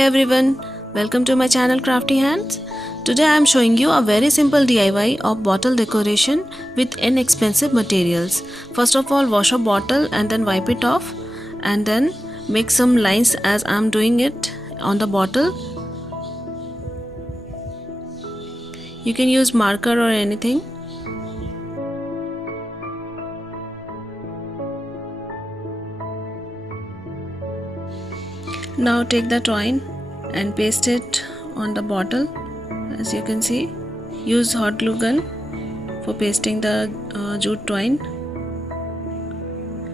everyone, welcome to my channel Craftyhands. Today I am showing you a very simple DIY of bottle decoration with inexpensive materials. First of all, wash a bottle and then wipe it off, and then make some lines as I am doing it on the bottle. You can use marker or anything. Now take the twine and paste it on the bottle. As you can see, use hot glue gun for pasting the jute twine.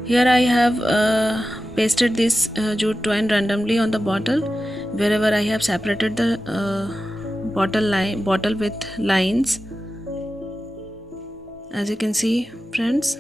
Here I have pasted this jute twine randomly on the bottle wherever I have separated the bottle with lines. As you can see, friends.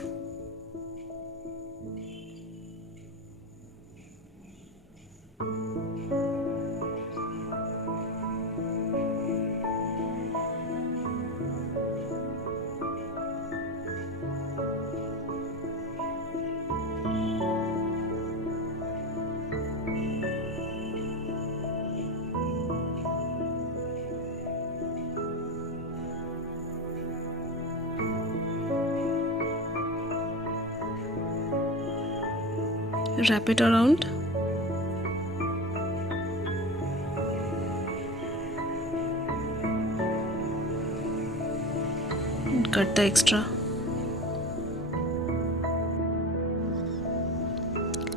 Wrap it around. And cut the extra.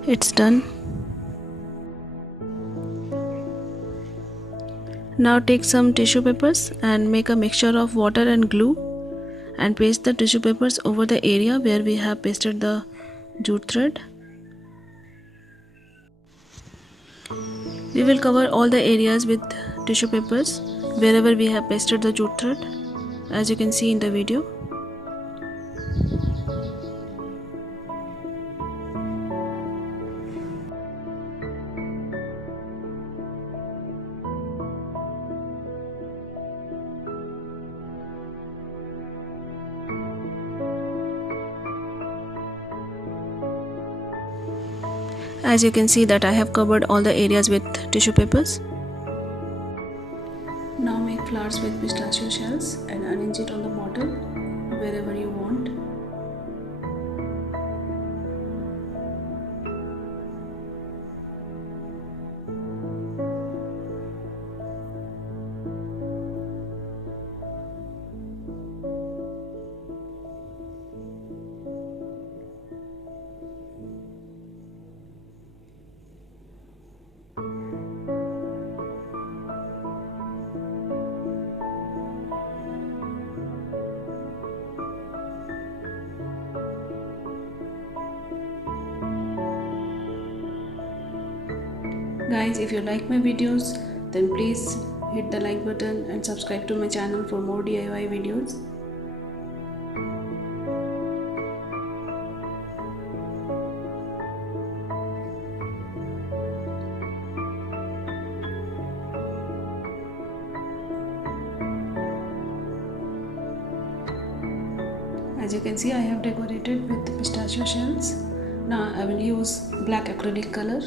It's done. Now take some tissue papers and make a mixture of water and glue and paste the tissue papers over the area where we have pasted the jute thread. We will cover all the areas with tissue papers wherever we have pasted the jute thread, as you can see in the video. As you can see that I have covered all the areas with tissue papers. Now make flowers with pistachio shells and arrange it on the bottle wherever you want. Guys, if you like my videos, then please hit the like button and subscribe to my channel for more DIY videos. As you can see, I have decorated with pistachio shells. Now I will use black acrylic color.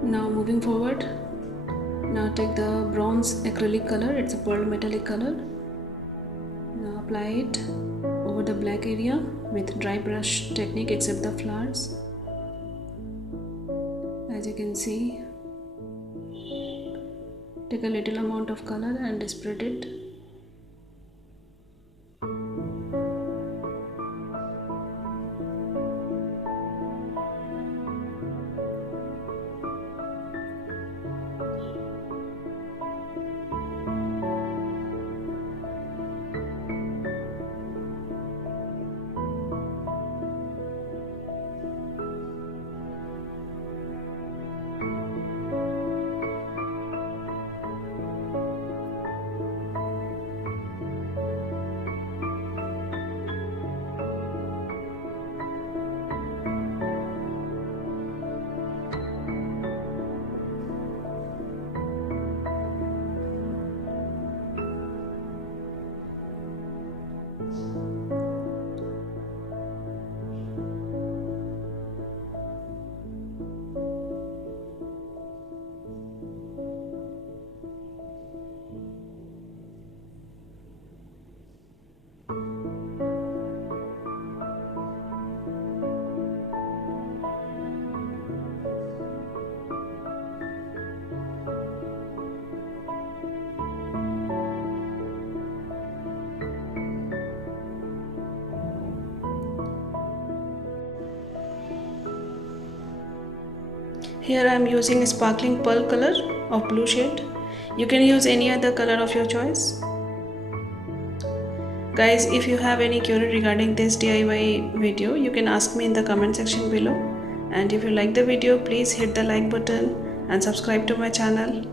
Now moving forward, now take the bronze acrylic color, it's a pearl metallic color. Now apply it over the black area with dry brush technique except the flowers. As you can see, take a little amount of color and spread it. Here I am using a sparkling pearl color of blue shade. You can use any other color of your choice. Guys, if you have any query regarding this DIY video, you can ask me in the comment section below. And if you like the video, please hit the like button and subscribe to my channel.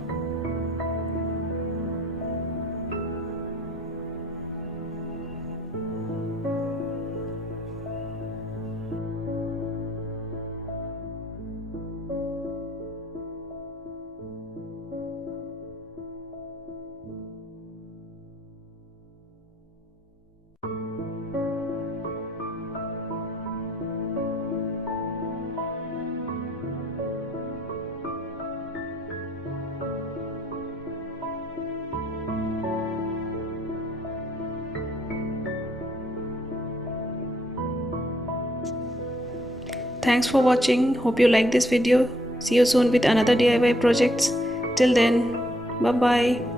Thanks for watching. Hope you like this video. See you soon with another DIY projects. Till then, bye bye.